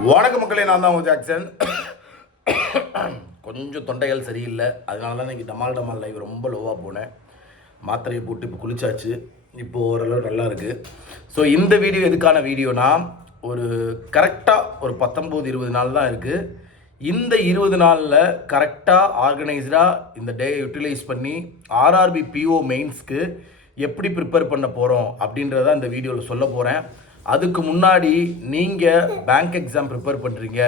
வணக்க மக்களே, நான் தான் ஜாக்சன். கொஞ்சம் தொண்டைகள் சரியில்லை, அதனால தான் இன்றைக்கி டமால் லைவ் ரொம்ப லோவாக போனேன். மாத்திரையை போட்டு இப்போ குளிச்சாச்சு, இப்போது ஓரளவு நல்லா இருக்குது. ஸோ இந்த வீடியோ எதுக்கான வீடியோனா, ஒரு கரெக்டாக ஒரு 19-20 நாள் தான் இருக்குது. இந்த 20 நாளில் கரெக்டாக ஆர்கனைஸ்டாக இந்த டே யூட்டிலைஸ் பண்ணி ஆர்ஆர்பி பிஓ மெயின்ஸ்க்கு எப்படி ப்ரிப்பேர் பண்ண போகிறோம் அப்படின்றத இந்த வீடியோவில் சொல்ல போகிறேன். அதுக்கு முன்னாடி நீங்கள் பேங்க் எக்ஸாம் ப்ரிப்பேர் பண்ணுறீங்க,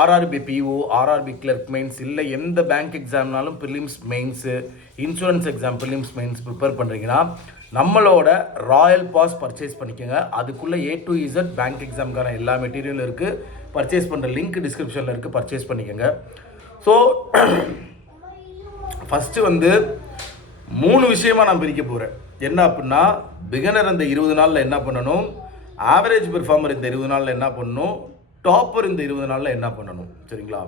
RRB PO, RRB clerk mains, இல்லை எந்த பேங்க் எக்ஸாம்னாலும் prelims mains, insurance exam prelims mains prepare பண்ணுறீங்கன்னா நம்மளோட ராயல் பாஸ் பர்ச்சேஸ் பண்ணிக்கோங்க. அதுக்குள்ளே A to Z பேங்க் எக்ஸாமுக்கான எல்லா மெட்டீரியலும் இருக்குது. பர்ச்சேஸ் பண்ணுற லிங்க் டிஸ்கிரிப்ஷனில் இருக்குது, பர்ச்சேஸ் பண்ணிக்கோங்க. ஸோ ஃபஸ்ட்டு 3 விஷயமாக நான் பிரிக்க போகிறேன். என்ன அப்படின்னா, பிகினர் இந்த 20 நாளில் என்ன பண்ணணும், ஆவரேஜ் பெர்ஃபார்மர் இந்த 20 நாளில் என்ன பண்ணணும், டாப்பர் இந்த 20 நாளில் என்ன பண்ணணும். சரிங்களா?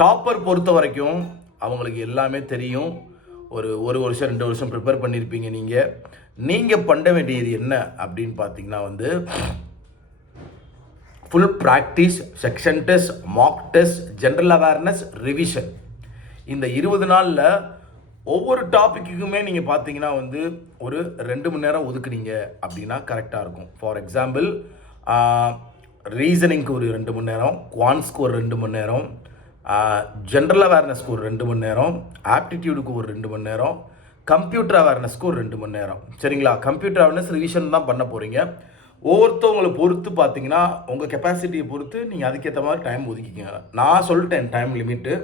டாப்பர் பொறுத்த வரைக்கும் அவங்களுக்கு எல்லாமே தெரியும். ஒரு வருஷம் 2 வருஷம் ப்ரிப்பேர் பண்ணியிருப்பீங்க. நீங்கள் பண்ண வேண்டியது என்ன அப்படின்னு பார்த்தீங்கன்னா full practice, section test, Mach test, general awareness, revision. இந்த 20 நாளில் ஒவ்வொரு டாப்பிக்குமே நீங்கள் பார்த்தீங்கன்னா ஒரு 2 மணி நேரம் ஒதுக்குனீங்க அப்படின்னா கரெக்டாக இருக்கும். ஃபார் எக்ஸாம்பிள், ரீசனிங்க்கு ஒரு 2 மணி நேரம், குவான்ஸ்க்கு ஒரு 2 மணி நேரம், ஜென்ரல் அவேர்னஸ்க்கு ஒரு 2 மணி நேரம், ஆப்டிடியூடுக்கு ஒரு 2 மணி நேரம், கம்ப்யூட்டர் அவேர்னஸ்க்கு ஒரு 2 மணி நேரம். சரிங்களா? கம்ப்யூட்டர் அவேர்னஸ் ரிவிஷன் தான் பண்ண போகிறீங்க. ஒவ்வொருத்தவங்களை பொறுத்து பார்த்தீங்கன்னா உங்கள் கெப்பாசிட்டியை பொறுத்து நீங்கள் அதுக்கேற்ற மாதிரி டைம் ஒதுக்கிக்கோங்க. நான் சொல்லிட்டேன் டைம் லிமிட்டு.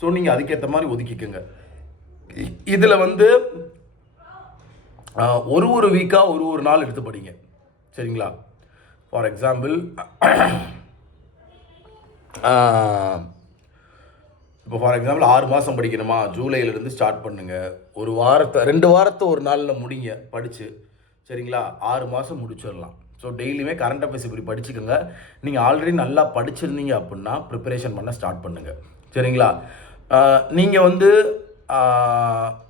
ஸோ நீங்கள் அதுக்கேற்ற மாதிரி ஒதுக்கிக்கோங்க. இதில் ஒரு வீக்காக ஒரு நாள் எடுத்து படிங்க. சரிங்களா? ஃபார் எக்ஸாம்பிள், இப்போ 6 மாதம் படிக்கணுமா, ஜூலையிலேருந்து ஸ்டார்ட் பண்ணுங்கள். 2 வாரத்தை ஒரு நாளில் முடிங்க படித்து. சரிங்களா? 6 மாதம் முடிச்சிடலாம். ஸோ டெய்லியுமே கரண்ட் அஃபேர்ஸ் இப்படி படிச்சுக்கோங்க. நீங்கள் ஆல்ரெடி நல்லா படிச்சிருந்தீங்க அப்படின்னா ப்ரிப்பரேஷன் பண்ண ஸ்டார்ட் பண்ணுங்கள். சரிங்களா? நீங்கள்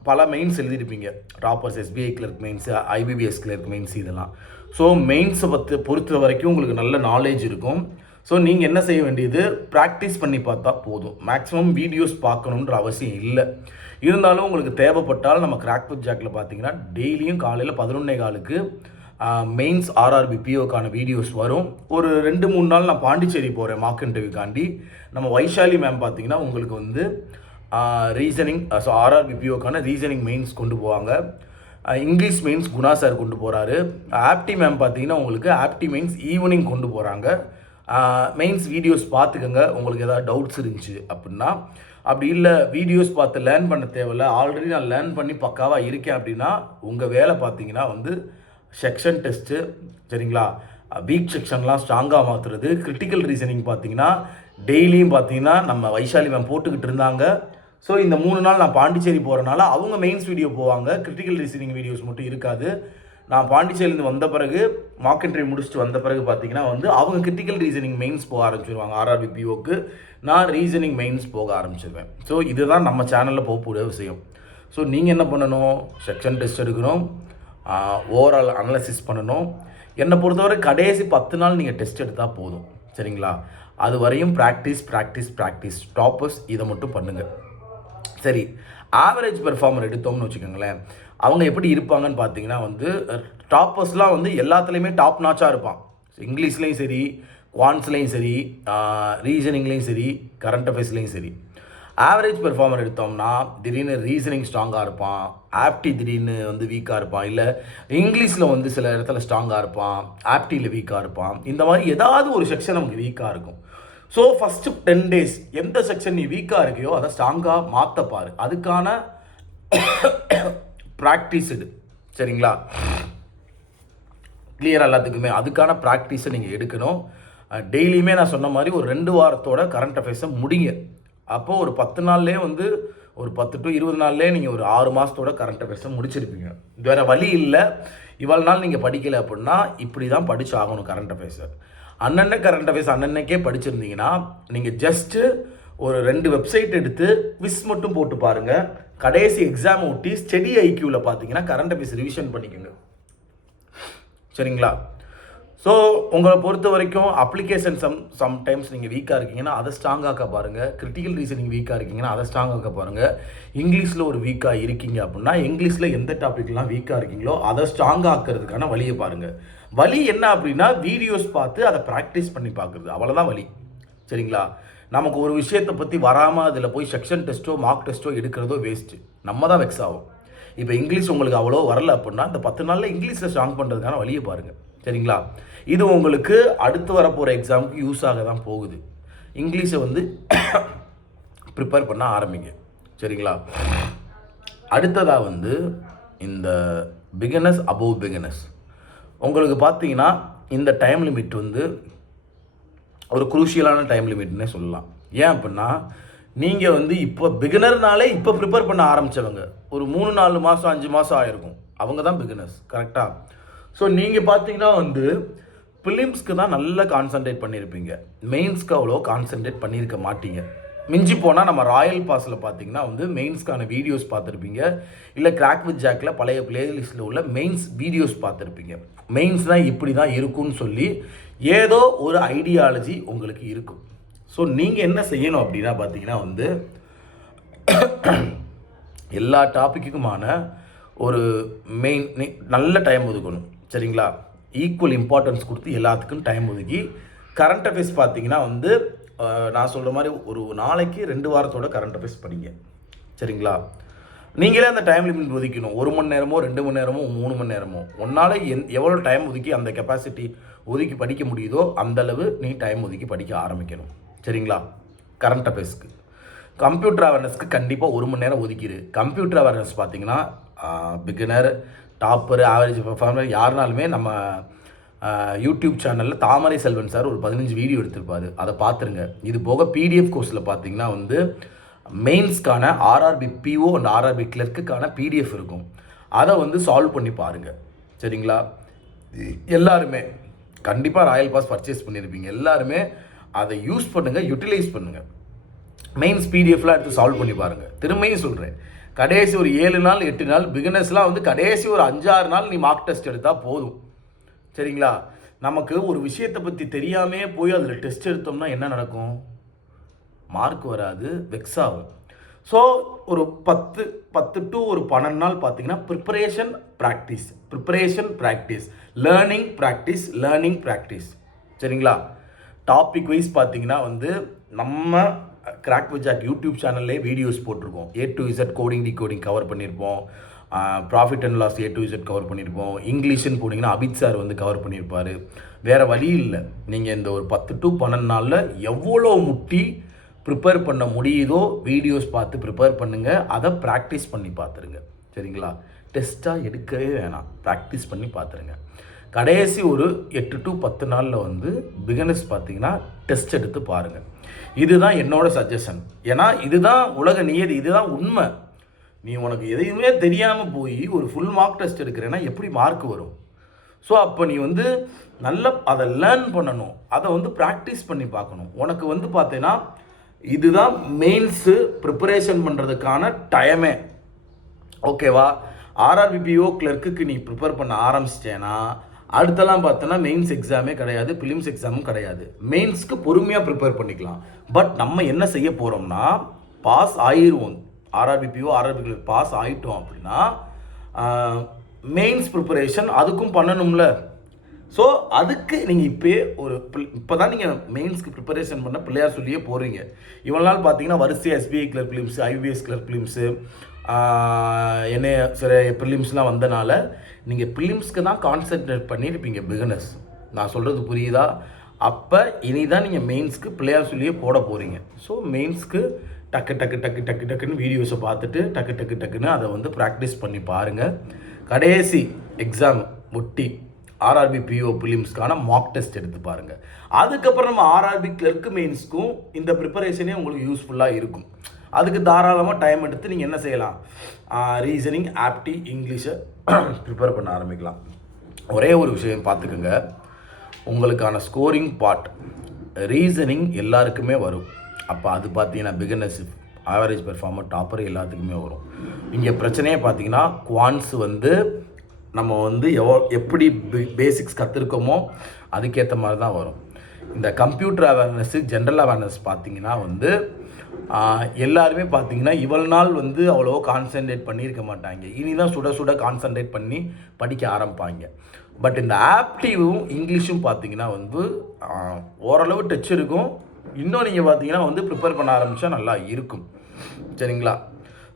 பல மெயின்ஸ் எழுதியிருப்பீங்க, toppers, SBI clerk mains, IBBS clerk mains, இதெல்லாம். ஸோ மெயின்ஸை பொறுத்த வரைக்கும் உங்களுக்கு நல்ல நாலேஜ் இருக்கும். ஸோ நீங்கள் என்ன செய்ய வேண்டியது, ப்ராக்டிஸ் பண்ணி பார்த்தா போதும். மேக்ஸிமம் வீடியோஸ் பார்க்கணுன்ற அவசியம் இல்லை. இருந்தாலும் உங்களுக்கு தேவைப்பட்டால் நம்ம கிராக் வித் ஜாக்கில் பார்த்தீங்கன்னா டெய்லியும் காலையில் 11:15க்கு மெயின்ஸ் ஆர்ஆர்பி பிஓக்கான வீடியோஸ் வரும். ஒரு 2-3 நாள் நான் பாண்டிச்சேரி போகிறேன் மார்க் இன்டர்வியூக்காண்டி. நம்ம வைஷாலி மேம் பார்த்தீங்கன்னா உங்களுக்கு ரீசனிங், ஸோ ஆர்ஆர்பி பிஓக்கான ரீசனிங் மெயின்ஸ் கொண்டு போவாங்க. இங்கிலீஷ் மெயின்ஸ் குணா சார் கொண்டு போகிறாரு. ஆப்டி மேம் பார்த்தீங்கன்னா உங்களுக்கு ஆப்டி மெயின்ஸ் ஈவினிங் கொண்டு போகிறாங்க. மெயின்ஸ் வீடியோஸ் பார்த்துக்கோங்க. உங்களுக்கு ஏதாவது டவுட்ஸ் இருந்துச்சு அப்படின்னா, அப்படி இல்லை வீடியோஸ் பார்த்து லேர்ன் பண்ண தேவையில்ல, ஆல்ரெடி நான் லேர்ன் பண்ணி பக்காவாக இருக்கேன் அப்படின்னா உங்கள் வேலை பார்த்தீங்கன்னா செக்ஷன் டெஸ்ட்டு. சரிங்களா? வீக் செக்ஷன்லாம் ஸ்ட்ராங்காக மாற்றுறது. கிரிட்டிக்கல் ரீசனிங் பார்த்தீங்கன்னா டெய்லியும் பார்த்தீங்கன்னா நம்ம வைஷாலி மேம் போட்டுக்கிட்டு இருந்தாங்க. ஸோ இந்த 3 நாள் நான் பாண்டிச்சேரி போகிறனால அவங்க மெயின்ஸ் வீடியோ போவாங்க, கிரிட்டிக்கல் ரீசனிங் வீடியோஸ் மட்டும் இருக்காது. நான் பாண்டிச்சேரியிலேருந்து வந்த பிறகு, மார்க் இன்டர்வியூ முடிச்சுட்டு வந்த பிறகு பார்த்தீங்கன்னா அவங்க கிரிட்டிக்கல் ரீசனிங் மெயின்ஸ் போக ஆரம்பிச்சிருவாங்க. ஆர்ஆர்பி பிஓக்கு நான் ரீசனிங் மெயின்ஸ் போக ஆரம்பிச்சிருவேன். ஸோ இதுதான் நம்ம சேனலில் போகக்கூடிய விஷயம். ஸோ நீங்கள் என்ன பண்ணணும், செக்ஷன் டெஸ்ட் எடுக்கணும், ஓவரால் அனலைசிஸ் பண்ணணும். என்னை பொறுத்தவரை கடைசி 10 நாள் நீங்கள் டெஸ்ட் எடுத்தால் போதும். சரிங்களா? அது வரையும் ப்ராக்டிஸ். டாப்பர்ஸ் இதை மட்டும் பண்ணுங்கள். சரி, ஆவரேஜ் பெர்ஃபார்மர் எடுத்தோம்னு வச்சுக்கோங்களேன், அவங்க எப்படி இருப்பாங்கன்னு பார்த்தீங்கன்னா டாப்பர்ஸ்லாம் எல்லாத்துலேயுமே டாப் நாச்சாக இருப்பான். இங்கிலீஷ்லேயும் சரி, குவான்ஸ்லேயும் சரி, ரீசனிங்லேயும் சரி, கரண்ட் அஃபேர்ஸ்லேயும் சரி. ஆவரேஜ் பெர்ஃபார்மர் எடுத்தோம்னா திடீர்னு ரீசனிங் ஸ்ட்ராங்காக இருப்பான், ஆப்டி திடீர்னு வீக்காக இருப்பான், இல்லை இங்கிலீஷில் சில இடத்துல ஸ்ட்ராங்காக இருப்பான், ஆப்டியில் வீக்காக இருப்பான். இந்த மாதிரி ஏதாவது ஒரு செக்ஷன் நமக்கு வீக்காக இருக்கும். ஸோ ஃபஸ்ட்டு 10 days எந்த செக்ஷன் நீ வீக்காக இருக்கையோ அதை ஸ்ட்ராங்காக மாற்றப்பார். அதுக்கான ப்ராக்டிஸ் இது. சரிங்களா? கிளியராக எல்லாத்துக்குமே அதுக்கான ப்ராக்டிஸை நீங்கள் எடுக்கணும். டெய்லியுமே நான் சொன்ன மாதிரி ஒரு 2 வாரத்தோட கரண்ட் அஃபேர்ஸை முடிங்க. அப்போது ஒரு 10 நாள்லேயே ஒரு 10 to 20 நாள்லேயே நீங்கள் ஒரு 6 மாதத்தோட கரண்ட் அஃபேர்ஸை முடிச்சிருப்பீங்க. வேறு வழி இல்லை. இவ்வளோ நாள் நீங்கள் படிக்கலை அப்படின்னா இப்படி தான் படித்து ஆகணும் கரண்ட் அஃபேர்ஸை. அன்னன்ன கரண்ட் அஃபேர்ஸ் அன்னன்னைக்கே படிச்சிருந்தீங்கன்னா நீங்கள் ஜஸ்ட்டு ஒரு 2 வெப்சைட் எடுத்து விஸ் மட்டும் போட்டு பாருங்கள். கடைசி எக்ஸாம் ஒட்டி ஸ்டடி ஐக்யூவில் பார்த்தீங்கன்னா கரண்ட் அஃபேர்ஸ் ரிவிஷன் பண்ணிக்கோங்க. சரிங்களா? ஸோ உங்களை பொறுத்த வரைக்கும் அப்ளிகேஷன் சம்டைம்ஸ் நீங்கள் வீக்காக இருக்கீங்கன்னா அதை ஸ்ட்ராங்காக்க பாருங்கள். கிரிட்டிக்கல் ரீசனிங் வீக்காக இருக்கீங்கன்னா அதை ஸ்ட்ராங்காக்க பாருங்கள். இங்கிலீஷில் ஒரு வீக்காக இருக்கீங்க அப்படின்னா இங்கிலீஷில் எந்த டாப்பிக்லாம் வீக்காக இருக்கீங்களோ அதை ஸ்ட்ராங்காக்கிறதுக்கான வழியை பாருங்கள். வழி என்ன அப்படின்னா வீடியோஸ் பார்த்து அதை ப்ராக்டிஸ் பண்ணி பார்க்குறது, அவ்வளோதான் வழி. சரிங்களா? நமக்கு ஒரு விஷயத்தை பற்றி வராமல் அதில் போய் செக்ஷன் டெஸ்ட்டோ மார்க் டெஸ்ட்டோ எடுக்கிறதோ வேஸ்ட்டு, நம்ம தான் வெக்ஸ் ஆகும். இப்போ இங்கிலீஷ் உங்களுக்கு அவ்வளோ வரல அப்படின்னா இந்த 10 நாளில் இங்கிலீஷில் ஸ்ட்ராங் பண்ணுறதுக்கான வழியை பாருங்கள். சரிங்களா? இது உங்களுக்கு அடுத்து வரப்போகிற எக்ஸாமுக்கு யூஸ் ஆக தான் போகுது. இங்கிலீஷை வந்து ப்ரிப்பேர் பண்ண ஆரம்பிங்க. சரிங்களா? அடுத்ததாக வந்து இந்த பிகினர்ஸ் அபோவ் பிகினர்ஸ் உங்களுக்கு பார்த்தீங்கன்னா இந்த டைம் லிமிட் வந்து ஒரு குரூஷியலான டைம் லிமிட்னே சொல்லலாம். ஏன் அப்படின்னா நீங்கள் வந்து இப்போ பிகினர்னாலே இப்போ ப்ரிப்பேர் பண்ண ஆரம்பித்தவங்க ஒரு 3-4 மாதம் 5 மாதம் ஆகிருக்கும், அவங்க தான் பிகினர்ஸ். கரெக்டாக? ஸோ நீங்கள் பார்த்தீங்கன்னா வந்து ப்ரிலிம்ஸ்க்கு தான் நல்லா கான்சன்ட்ரேட் பண்ணியிருப்பீங்க, மெயின்ஸ்க்கு அவ்வளோ கான்சன்ட்ரேட் பண்ணியிருக்க மாட்டீங்க. மிஞ்சி போனால் நம்ம ராயல் பாஸில் பார்த்தீங்கன்னா வந்து மெயின்ஸ்க்கான வீடியோஸ் பார்த்துருப்பீங்க, இல்லை கிராக் வித் ஜாக்கில் பழைய பிளேலிஸ்ட்டில் உள்ள மெயின்ஸ் வீடியோஸ் பார்த்துருப்பீங்க. மெயின்ஸ் தான் இப்படி தான் இருக்கும்னு சொல்லி ஏதோ ஒரு ஐடியாலஜி உங்களுக்கு இருக்கும். ஸோ நீங்கள் என்ன செய்யணும் அப்படின்னா பார்த்தீங்கன்னா வந்து எல்லா டாப்பிக்குமான ஒரு மெயின் நல்ல டைம் ஒதுக்கணும். சரிங்களா? ஈக்குவல் இம்பார்ட்டன்ஸ் கொடுத்து எல்லாத்துக்கும் டைம் ஒதுக்கி கரண்ட் அஃபேர்ஸ் பார்த்தீங்கன்னா வந்து நான் சொல்கிற மாதிரி ஒரு நாளைக்கு 2 வாரத்தோட கரண்ட் அஃபேர்ஸ் படிங்க. சரிங்களா? நீங்களே அந்த டைம் லிமிட் ஒதுக்கணும். 1 மணி நேரமோ 2 மணி நேரமோ 3 மணி நேரமோ ஒன்றால் எவ்வளோ டைம் ஒதுக்கி அந்த கெப்பாசிட்டி ஒதுக்கி படிக்க முடியுதோ அந்தளவு நீ டைம் ஒதுக்கி படிக்க ஆரம்பிக்கணும். சரிங்களா? கரண்ட் அஃபேர்ஸ்க்கு. கம்ப்யூட்டர் அவேர்னஸ்க்கு கண்டிப்பாக 1 மணி நேரம் ஒதுக்கிடு. கம்ப்யூட்டர் அவேர்னஸ் பார்த்தீங்கன்னா பிகினர், டாப்பர், ஆவரேஜ் பெர்ஃபார்மர் யாருனாலுமே நம்ம யூடியூப் சேனலில் தாமரை செல்வன் சார் ஒரு 15 வீடியோ எடுத்திருப்பாரு, அதை பார்த்துருங்க. இது போக பிடிஎஃப் கோர்ஸில் பார்த்தீங்கன்னா வந்து மெயின்ஸ்க்கான ஆர்ஆர்பி பிஓ அண்ட் ஆர்ஆர்பி கிளர்க்குக்கான பிடிஎஃப் இருக்கும், அதை வந்து சால்வ் பண்ணி பாருங்கள். சரிங்களா? எல்லாருமே கண்டிப்பாக ராயல் பாஸ் பர்ச்சேஸ் பண்ணியிருப்பீங்க, எல்லாருமே அதை யூஸ் பண்ணுங்கள், யூட்டிலைஸ் பண்ணுங்கள். மெயின்ஸ் பிடிஎஃப்லாம் எடுத்து சால்வ் பண்ணி பாருங்கள். திரும்பியும் சொல்கிறேன், கடைசி ஒரு 7 நாள் 8 நாள் பிகினர்ஸ்லாம் வந்து கடைசி ஒரு 5-6 நாள் நீ மார்க் டெஸ்ட் எடுத்தால் போதும். சரிங்களா? நமக்கு ஒரு விஷயத்தை பற்றி தெரியாமே போய் அதில் டெஸ்ட் எடுத்தோம்னா என்ன நடக்கும்? மார்க் வராது, வெக்ஸ் ஆகும். ஸோ ஒரு 10 டு ஒரு 12 நாள் பார்த்தீங்கன்னா ப்ரிப்பரேஷன் ப்ராக்டிஸ், லேர்னிங் ப்ராக்டிஸ். சரிங்களா? டாபிக் வைஸ் பார்த்தீங்கன்னா வந்து நம்ம கிராக் வித் ஜாக் யூடியூப் சேனல்லே வீடியோஸ் போட்டிருக்கோம். A to Z coding decoding cover பண்ணியிருப்போம், profit and loss A to Z cover பண்ணியிருப்போம். இங்கிலீஷ்னு போனீங்கன்னா அபித் சார் வந்து கவர் பண்ணியிருப்பார். வேறு வழி இல்லை, நீங்கள் இந்த ஒரு 10 டு 12 நாளில் எவ்வளோ முட்டி ப்ரிப்பேர் பண்ண முடியுதோ வீடியோஸ் பார்த்து ப்ரிப்பேர் பண்ணுங்கள், அதை ப்ராக்டிஸ் பண்ணி பார்த்துருங்க. சரிங்களா? டெஸ்ட்டாக எடுக்கவே வேணாம், ப்ராக்டிஸ் பண்ணி பார்த்துருங்க. கடைசி ஒரு 8 டு 10 நாளில் வந்து பிகினர்ஸ் பார்த்தீங்கன்னா டெஸ்ட் எடுத்து பாருங்கள். இதுதான் என்னோட சஜஷன். ஏன்னா இதுதான் உலக நியதி, இதுதான் உண்மை. நீ உனக்கு எதையுமே தெரியாமல் போய் ஒரு ஃபுல் மார்க் டெஸ்ட் எடுக்கிறேன்னா எப்படி மார்க் வரும்? ஸோ அப்போ நீ வந்து நல்லா அதை லேர்ன் பண்ணணும், அதை வந்து ப்ராக்டிஸ் பண்ணி பார்க்கணும். உனக்கு வந்து பார்த்தீங்கன்னா இதுதான் மெயின்ஸு ப்ரிப்பரேஷன் பண்ணுறதுக்கான டைமே. ஓகேவா? ஆர்ஆர்பிபிஓ கிளர்க்குக்கு நீ ப்ரிப்பேர் பண்ண ஆரம்பிச்சிட்டேன்னா அடுத்தெல்லாம் பார்த்தோன்னா மெயின்ஸ் எக்ஸாமே கிடையாது, பிலிம்ஸ் எக்ஸாமும் கிடையாது. மெயின்ஸ்க்கு பொறுமையாக ப்ரிப்பேர் பண்ணிக்கலாம். பட் நம்ம என்ன செய்ய போகிறோம்னா பாஸ் ஆயிடுவோம். ஆர்ஆர்பிபிஓ ஆர்ஆர்பி கிளர்க் பாஸ் ஆகிட்டோம் அப்படின்னா மெயின்ஸ் ப்ரிப்பரேஷன் அதுக்கும் பண்ணணும்ல. ஸோ அதுக்கு நீங்கள் இப்போ தான் நீங்கள் மெயின்ஸ்க்கு ப்ரிப்பரேஷன் பண்ண பிள்ளையார் சொல்லியே போகிறீங்க. இவ்வளோ நாள் பார்த்தீங்கன்னா வரிசை SBI clerk prelims, IPS clerk prelims, என்ன சில ப்ரிலிம்ஸ்லாம் வந்தனால நீங்கள் ப்ரிலிம்ஸ்க்கு தான் கான்சென்ட்ரேட் பண்ணியிருப்பீங்க பிகினர்ஸ். நான் சொல்கிறது புரியுதா? அப்போ இனி தான் நீங்கள் மெயின்ஸ்க்கு பிள்ளையார் சொல்லியே போட போகிறீங்க. ஸோ மெயின்ஸ்க்கு டக்குன்னு வீடியோஸை பார்த்துட்டு டக்குன்னு அதை வந்து ப்ராக்டிஸ் பண்ணி பாருங்கள். கடைசி எக்ஸாம் ஒட்டி ஆர்ஆர்பி பிஓ பிலிம்ஸ்க்கான மார்க் டெஸ்ட் எடுத்து பாருங்கள். அதுக்கப்புறம் நம்ம ஆர்ஆர்பி கிளர்க்கு மெயின்ஸ்க்கும் இந்த ப்ரிப்பரேஷனே உங்களுக்கு யூஸ்ஃபுல்லாக இருக்கும். அதுக்கு தாராளமாக டைம் எடுத்து நீங்கள் என்ன செய்யலாம், ரீசனிங், ஆப்டி, இங்கிலீஷை ப்ரிப்பேர் பண்ண ஆரம்பிக்கலாம். ஒரே ஒரு விஷயம் பார்த்துக்குங்க, உங்களுக்கான ஸ்கோரிங் பார்ட் ரீசனிங் எல்லாருக்குமே வரும். அப்போ அது பார்த்தீங்கன்னா பிகினர்ஸ், ஆவரேஜ் பெர்ஃபார்மர், டாப்பர் எல்லாத்துக்குமே வரும். இங்கே பிரச்சனையே பார்த்தீங்கன்னா குவான்ஸ் வந்து நம்ம வந்து எப்படி பேசிக்ஸ் கற்றுருக்கோமோ அதுக்கேற்ற மாதிரி தான் வரும். இந்த கம்ப்யூட்டர் அவேர்னஸ்ஸு ஜென்ரல் அவேர்னஸ் பார்த்திங்கன்னா வந்து எல்லாருமே பார்த்திங்கன்னா இவ்வளோ நாள் வந்து அவ்வளோ கான்சன்ட்ரேட் பண்ணியிருக்க மாட்டாங்க. இனி தான் சுட சுட கான்சன்ட்ரேட் பண்ணி படிக்க ஆரம்பிப்பாங்க. பட் இந்த ஆப்டிவும் இங்கிலீஷும் பார்த்திங்கன்னா வந்து ஓரளவு டச் இருக்கும். இன்னும் நீங்கள் பார்த்தீங்கன்னா வந்து ப்ரிப்பேர் பண்ண ஆரம்பித்தா நல்லா இருக்கும். சரிங்களா?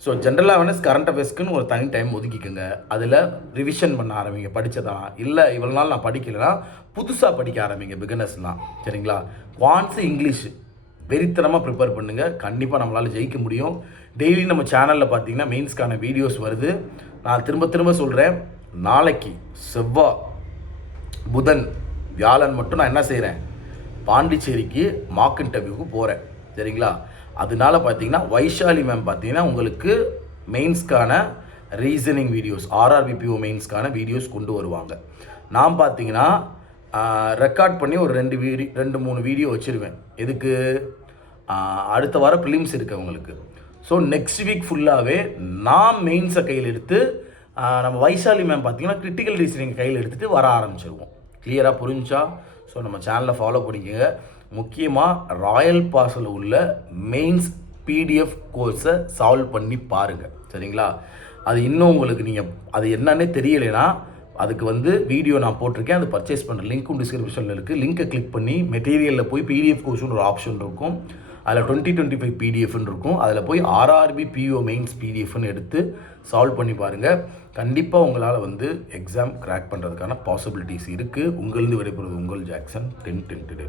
ஸோ ஜென்ரல் அவேர்னஸ் கரண்ட் அஃபேர்ஸ்க்குன்னு ஒரு தனி டைம் ஒதுக்கிக்கோங்க. அதில் ரிவிஷன் பண்ண ஆரம்பிங்க. படித்ததான் இல்லை இவ்வளோ நாள் நான் படிக்கலைன்னா புதுசாக படிக்க ஆரம்பிங்க பிகினர்ஸ்லாம். சரிங்களா? குவான்ஸு இங்கிலீஷு வெறித்தனமாக ப்ரிப்பேர் பண்ணுங்கள். கண்டிப்பாக நம்மளால் ஜெயிக்க முடியும். டெய்லி நம்ம சேனலில் பார்த்தீங்கன்னா மெயின்ஸ்க்கான வீடியோஸ் வருது. நான் திரும்ப திரும்ப சொல்கிறேன், நாளைக்கு செவ்வாய், புதன், வியாழன் மட்டும் நான் என்ன செய்கிறேன், பாண்டிச்சேரிக்கு மார்க் இன்டர்வியூக்கு போகிறேன். சரிங்களா? அதனால பார்த்தீங்கன்னா வைஷாலி மேம் பார்த்தீங்கன்னா உங்களுக்கு மெயின்ஸ்க்கான ரீசனிங் வீடியோஸ், ஆர்ஆர்பிபிஓ மெயின்ஸ்க்கான வீடியோஸ் கொண்டு வருவாங்க. நான் பார்த்தீங்கன்னா ரெக்கார்ட் பண்ணி ஒரு 2-3 வீடியோ வச்சுருவேன். எதுக்கு? அடுத்த வாரம் ப்ரிலிம்ஸ் இருக்குது அவங்களுக்கு. ஸோ நெக்ஸ்ட் வீக் ஃபுல்லாகவே நான் மெயின்ஸை கையில் எடுத்து நம்ம வைஷாலி மேம் பார்த்தீங்கன்னா கிரிட்டிக்கல் ரீசனிங் கையில் எடுத்துகிட்டு வர ஆரம்பிச்சிருவோம். கிளியராக புரிஞ்சா? ஸோ நம்ம சேனலை ஃபாலோ பண்ணிக்கோங்க. முக்கியமாக ராயல் பாஸில் உள்ள மெயின்ஸ் பிடிஎஃப் கோர்ஸை சால்வ் பண்ணி பாருங்கள். சரிங்களா? அது இன்னும் உங்களுக்கு நீங்கள் அது என்னன்னே தெரியலைன்னா அதுக்கு வந்து வீடியோ நான் போட்டிருக்கேன். அது பர்ச்சேஸ் பண்ணுற லிங்க்கும் டிஸ்கிரிப்ஷனில் இருக்குது. லிங்க்கை கிளிக் பண்ணி மெட்டீரியலில் போய் பிடிஎஃப் கோர்ஸ்னு ஒரு ஆப்ஷன் இருக்கும். அதில் 2025 பிடிஎஃப்னு இருக்கும். அதில் போய் ஆர்ஆர்பி பிஓ மெயின்ஸ் பிடிஎஃப்னு எடுத்து சால்வ் பண்ணி பாருங்கள். கண்டிப்பாக உங்களால் வந்து எக்ஸாம் கிராக் பண்ணுறதுக்கான பாசிபிலிட்டிஸ் இருக்குது. உங்களிருந்து விடைபெறுவது உங்கள் ஜாக்சன். 10 டுடே.